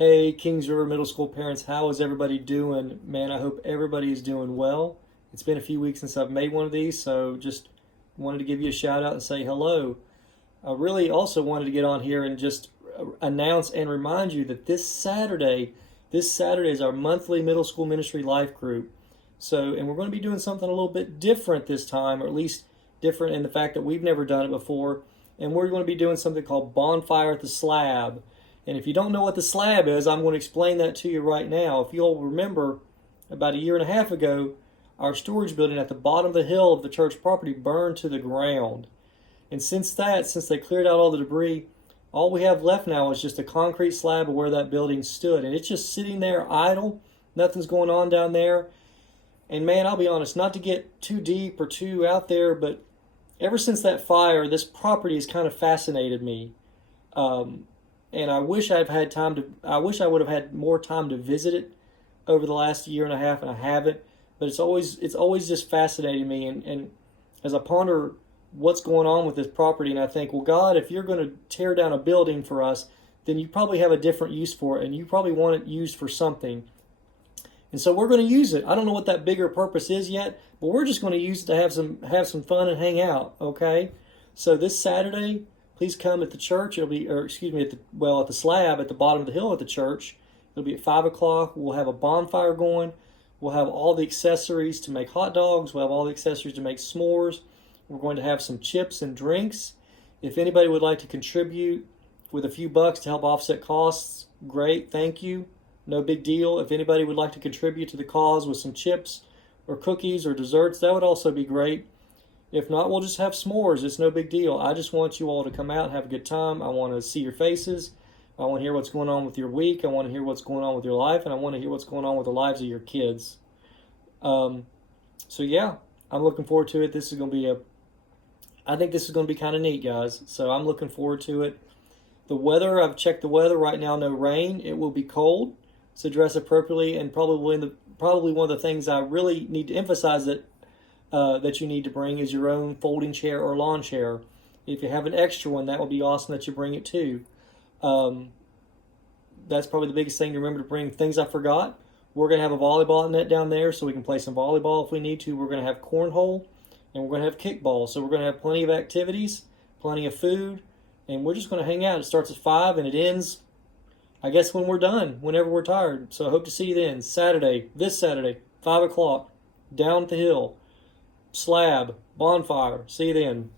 Hey, Kings River Middle School parents, how is everybody doing? Man, I hope everybody is doing well. It's been a few weeks since I've made one of these, so just wanted to give you a shout out and say hello. I really also wanted to get on here and just announce and remind you that this Saturday is our monthly middle school ministry life group. So, and we're going to be doing something a little bit different this time, or at least different in the fact that we've never done it before. And we're going to be doing something called Bonfire at the Slab. And if you don't know what the slab is, I'm going to explain that to you right now. If you'll remember, about a year and a half ago, our storage building at the bottom of the hill of the church property burned to the ground. And since they cleared out all the debris, all we have left now is just a concrete slab of where that building stood. And it's just sitting there idle. Nothing's going on down there. And man, I'll be honest, not to get too deep or too out there, but ever since that fire, this property has kind of fascinated me. And I wish I wish I would have had more time to visit it over the last year and a half, and I haven't. But it's always just fascinating me. And as I ponder what's going on with this property, and I think, well, God, if you're going to tear down a building for us, then you probably have a different use for it, and you probably want it used for something. And so we're going to use it. I don't know what that bigger purpose is yet, but we're just going to use it to have some fun and hang out. Okay, so this Saturday, please come at the church. It'll be, or excuse me, at the slab at the bottom of the hill at the church. It'll be at 5 o'clock. We'll have a bonfire going. We'll have all the accessories to make hot dogs. We'll have all the accessories to make s'mores. We're going to have some chips and drinks. If anybody would like to contribute with a few bucks to help offset costs, great. Thank you. No big deal. If anybody would like to contribute to the cause with some chips or cookies or desserts, that would also be great. If not, we'll just have s'mores. It's no big deal. I just want you all to come out and have a good time. I want to see your faces. I want to hear what's going on with your week. I want to hear what's going on with your life. And I want to hear what's going on with the lives of your kids. So yeah, I'm looking forward to it. I think this is going to be kind of neat, guys. So I'm looking forward to it. The weather, I've checked the weather. Right now, no rain. It will be cold. So dress appropriately. And probably one of the things I really need to emphasize that you need to bring is your own folding chair or lawn chair. If you have an extra one, that would be awesome that you bring it too. That's probably the biggest thing to remember to bring. Things I forgot. We're going to have a volleyball net down there so we can play some volleyball if we need to. We're going to have cornhole and we're going to have kickball. So we're going to have plenty of activities, plenty of food, and we're just going to hang out. It starts at 5 and it ends, I guess, when we're done, whenever we're tired. So I hope to see you then. This Saturday, 5 o'clock, down at the hill. Slab, bonfire. See you then.